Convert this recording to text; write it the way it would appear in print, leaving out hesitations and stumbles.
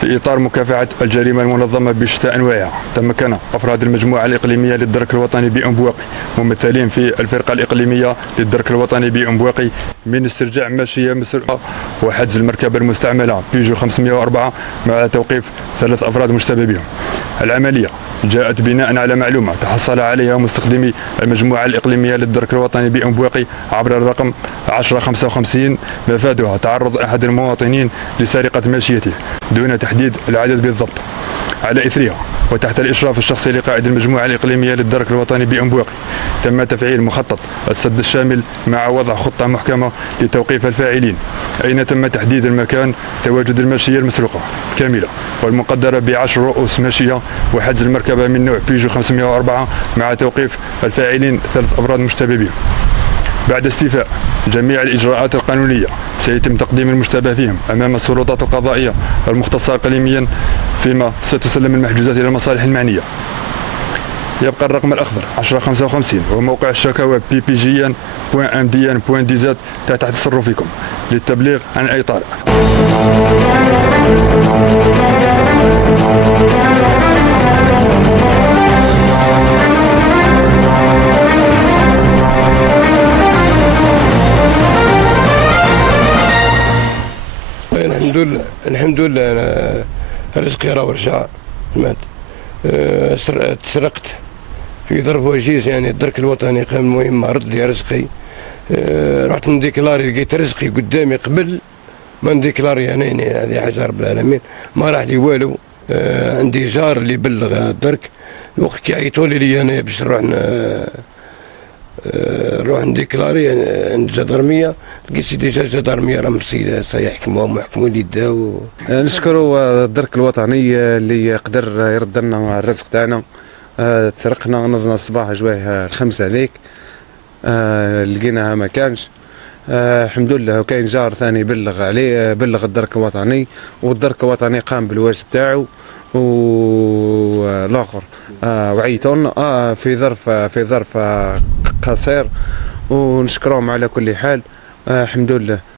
في إطار مكافحة الجريمة المنظمة بشتى أنواعها، تمكن أفراد المجموعة الإقليمية للدرك الوطني بأنبواقي ممثلين في الفرقة الإقليمية للدرك الوطني بأنبواقي من استرجاع ماشية مسروقة وحجز المركبة المستعملة بيجو 504 مع توقيف 3 أفراد مشتبه بهم. العملية جاءت بناء على معلومة تحصل عليها مستخدمي المجموعة الإقليمية للدرك الوطني بأنبواقي عبر الرقم 1055 مفادها تعرض أحد المواطنين لسرقة ماشيته دون تحديد العدد بالضبط. على إثرها وتحت الإشراف الشخصي لقائد المجموعة الإقليمية للدرك الوطني بأنبواقي تم تفعيل مخطط السد الشامل مع وضع خطة محكمة لتوقيف الفاعلين، أين تم تحديد المكان تواجد الماشية المسروقة كاملة والمقدرة ب10 رؤوس ماشية وحجز المركبة من نوع بيجو 504 مع توقيف الفاعلين 3 أفراد مشتبه بهم. بعد استيفاء جميع الإجراءات القانونية سيتم تقديم المشتبه فيهم أمام السلطات القضائية المختصة إقليميا، فيما ستسلم المحجوزات إلى المصالح المعنية. يبقى الرقم الأخضر 1055 وموقع الشكاوى ppgn.mdn.dz تحت تصرفكم للتبليغ عن أي طارئ. الحمد لله أنا رزقي راه ورجع مات. تسرقت في ظرف وجيز، يعني الدرك الوطني قام مهمة رد لي رزقي. رحت نديكلاري لقيت رزقي قدامي قبل ما نديكلاري يعني هذه حاجة رب العالمين، ما راح لي والو. عندي جار اللي بلغ الدرك الوقت كي عيطوا لي انا باش نروح نديكلاري عند الجدرميه، لقيت سيدي الجدرميه راه مسيده سيحكموهم ويحكموا لي الداو. نشكروا الدرك الوطني اللي قدر يرد لنا الرزق تاعنا. تسرقنا نضنا الصباح جواه الخمس عليك، لقيناها ما كانش. الحمد لله وكاين جار ثاني بلغ عليه، بلغ الدرك الوطني والدرك الوطني قام بالواجب تاعو. والاخر وعيتون في ظرف قصير، ونشكرهم على كل حال. الحمد لله.